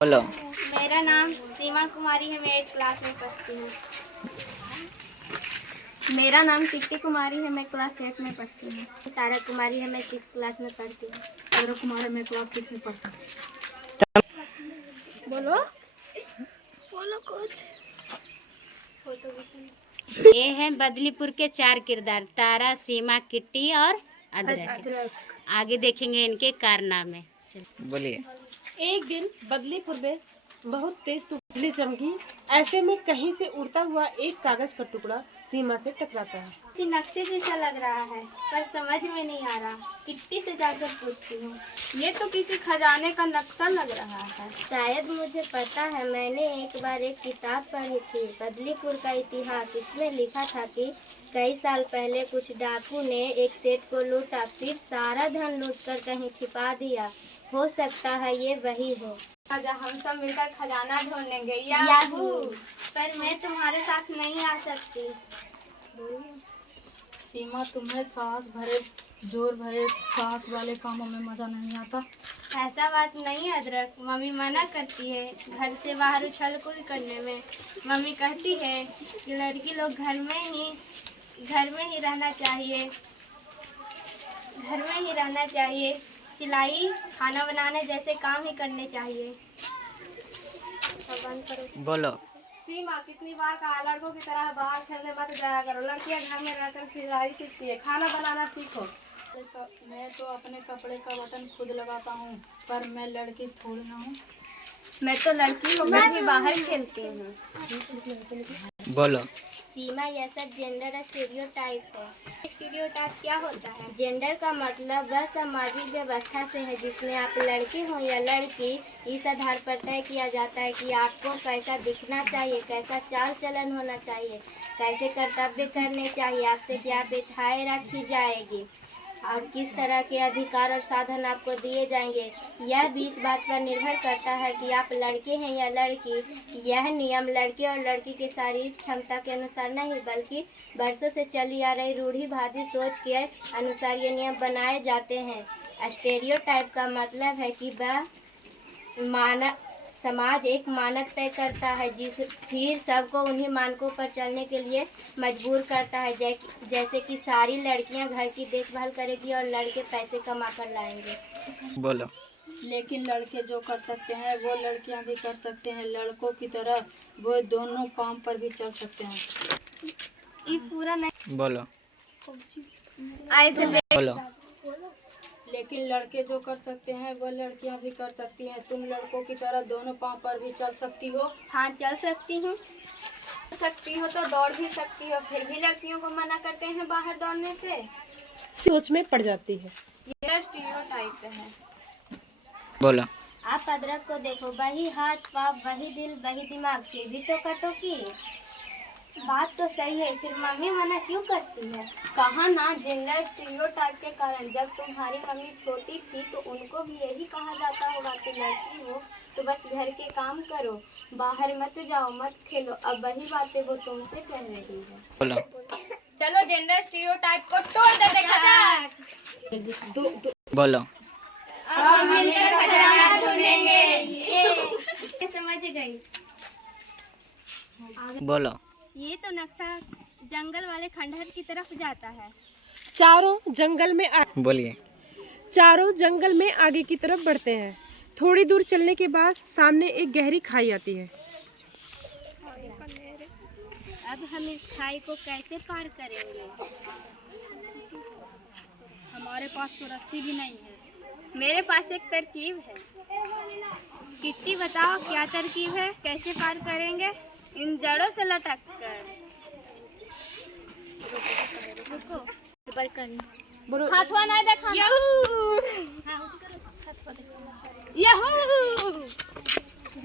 बोलो। मेरा नाम सीमा कुमारी है। मैं 8 क्लास में पढ़ती हूँ। मेरा नाम किट्टी कुमारी है। मैं क्लास 8 में पढ़ती हूँ। तारा कुमारी है। मैं 6 क्लास में पढ़ती हूँ। अद्र कुमार है। मैं क्लास 6 में पढ़ती हूँ। बोलो बोलो कुछ। ये है बदलीपुर के 4 किरदार, तारा, सीमा, किट्टी और अदरक। आगे देखेंगे इनके कारनामे। बोलिए। एक दिन बदलीपुर में बहुत तेज बिजली चमकी। ऐसे में कहीं से उड़ता हुआ एक कागज का टुकड़ा सीमा से टकराता है। किसी नक्शे जैसा लग रहा है पर समझ में नहीं आ रहा। किट्टी से जाकर पूछती हूँ। ये तो किसी खजाने का नक्शा लग रहा है। शायद मुझे पता है, मैंने एक बार एक किताब पढ़ी थी, बदलीपुर का इतिहास। उसमें लिखा था कि कई साल पहले कुछ डाकू ने एक सेठ को लूटा, फिर सारा धन लूटकर कहीं छिपा दिया। हो सकता है ये वही हो। आजा हम सब मिलकर खजाना ढूंढेंगे। याहू! पर मैं तुम्हारे साथ नहीं आ सकती। सीमा, तुम्हें जोर भरे साहस वाले कामों में मजा नहीं आता? ऐसा बात नहीं है अदरक, मम्मी मना करती है घर से बाहर उछल कूद करने में। मम्मी कहती है कि लड़की लोग घर में ही रहना चाहिए। सिलाई, खाना बनाने जैसे काम ही करने चाहिए। बंद करो। बोलो। सीमा, कितनी बार कहा लड़कों की तरह बाहर खेलने मत जाया करो। लड़कियां घर में रहकर सिलाई सीखती है, खाना बनाना सीखो। मैं तो अपने कपड़े का बटन खुद लगाता हूँ, पर मैं लड़की थोड़ी ना हूँ। मैं तो लड़की होकर भी बाहर खेलती हूँ। बोलो। सीमा, यह सब जेंडर स्टीरियोटाइप है। स्टीरियोटाइप क्या होता है? जेंडर का मतलब वह सामाजिक व्यवस्था से है जिसमें आप लड़के हो या लड़की, इस आधार पर तय किया जाता है कि आपको कैसा दिखना चाहिए, कैसा चाल चलन होना चाहिए, कैसे कर्तव्य करने चाहिए, आपसे क्या अपेक्षाएं रखी जाएगी और किस तरह के अधिकार और साधन आपको दिए जाएंगे। यह भी इस बात पर निर्भर करता है कि आप लड़के हैं या लड़की। यह नियम लड़के और लड़की के शारीरिक क्षमता के अनुसार नहीं, बल्कि वर्षों से चली आ रही रूढ़िवादी सोच के अनुसार ये नियम बनाए जाते हैं। स्टेरियोटाइप का मतलब है कि वह समाज एक मानक तय करता है जिस फिर सबको उन्हीं मानकों पर चलने के लिए मजबूर करता है। जैसे कि सारी लड़कियां घर की देखभाल करेगी और लड़के पैसे कमा कर लाएंगे। बोलो। लेकिन लड़के जो कर सकते हैं वो लड़कियां भी कर सकते हैं। लड़कों की तरह वो दोनों पांव पर भी चल सकते हैं। ये पूरा नहीं। बोलो। ऐसे बोलो। लेकिन लड़के जो कर सकते हैं वो लड़कियां भी कर सकती हैं। तुम लड़कों की तरह दोनों पांव पर भी चल सकती हो। हाँ, चल सकती हूँ। तो दौड़ भी सकती हो। फिर भी लड़कियों को मना करते हैं बाहर दौड़ने से। सोच में पड़ जाती है। ये स्टीरियोटाइप है। बोलो। आप अदरक को देखो, वही हाथ पाँव, वही दिल, वही दिमाग, फिर भी टोका-टोकी। बात तो सही है, फिर मम्मी मना क्यों करती है? कहा ना, जेंडर स्टीरियोटाइप के कारण। जब तुम्हारी मम्मी छोटी थी तो उनको भी यही कहा जाता होगा कि लड़की हो तो बस घर के काम करो, बाहर मत जाओ, मत खेलो। अब वही बातें वो तुमसे कह रही है। बोलो। चलो जेंडर स्टीरियोटाइप को तोड़ देते खचाक। बोलो। अब मिलकर खजाना ढूंढेंगे। ये समझ गई। बोलो। ये तो नक्शा जंगल वाले खंडहर की तरफ जाता है। चारों जंगल में आगे की तरफ बढ़ते हैं। थोड़ी दूर चलने के बाद सामने एक गहरी खाई आती है। अब हम इस खाई को कैसे पार करेंगे? हमारे पास तो रस्सी भी नहीं है। मेरे पास एक तरकीब है। किट्टी, बताओ क्या तरकीब है, कैसे पार करेंगे? इन जड़ों से लटक कर। रुको, हाथवा नहीं देखा। Yahoo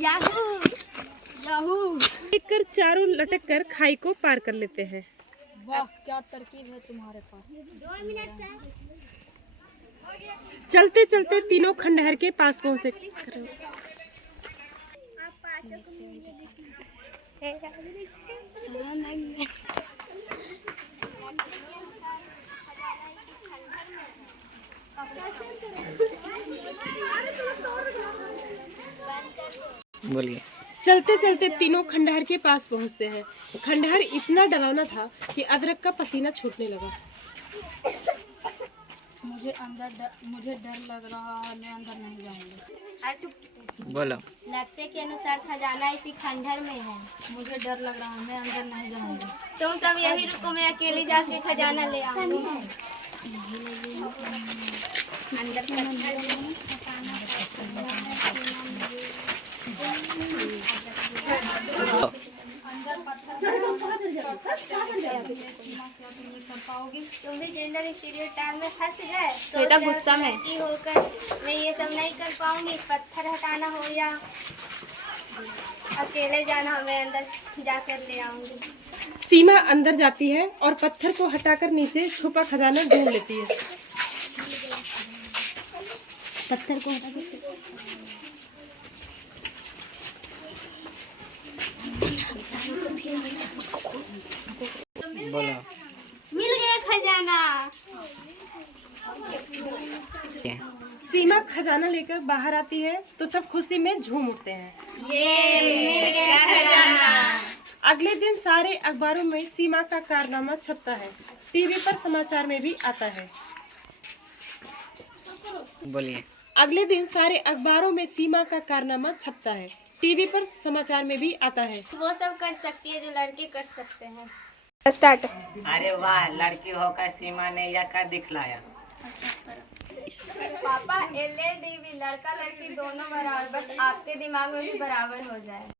Yahoo Yahoo. देखकर चारों लटक कर खाई को पार कर लेते हैं। वाह, क्या तरकीब है तुम्हारे पास। 2 मिनट से। चलते चलते तीनों खंडहर के पास पहुँचे। बोलिए। चलते चलते तीनों खंडहर के पास पहुंचते हैं। खंडहर इतना डरावना था कि अदरक का पसीना छूटने लगा। मुझे डर लग रहा है, मैं अंदर नहीं जाऊंगी। बोलो। नक्शे के अनुसार खजाना इसी खंडहर में है। मुझे डर लग रहा है, मैं अंदर नहीं जाऊंगी। तुम सब यही रुको, मैं अकेली जाके खजाना ले आऊंगी। अंदर तुम भी जेंडर स्टीरियोटाइप में फंस गए श्वेता गुस्सा में। लड़की होकर मैं ये सब नहीं कर पाऊंगी। पत्थर हटाना हो या अकेले जाना हो, मैं अंदर जाकर ले आऊंगी। सीमा अंदर जाती है और पत्थर को हटाकर नीचे छुपा खजाना ढूंढ लेती है। पत्थर को हटा सकते। बोलो। मिल गया खजाना। सीमा खजाना लेकर बाहर आती है तो सब खुशी में झूम उठते हैं। ये मिल गया खजाना। अगले दिन सारे अखबारों में सीमा का कारनामा छपता है। टीवी पर समाचार में भी आता है। बोलिए। अगले दिन सारे अखबारों में सीमा का कारनामा छपता है। टीवी पर समाचार में भी आता है। वो सब कर सकती है जो लड़के कर सकते हैं। स्टार्ट। अरे वाह, लड़की होकर सीमा ने यह कर दिखलाया। पापा, एलएडीबी लड़का लड़की दोनों बराबर, बस आपके दिमाग में भी बराबर हो जाए।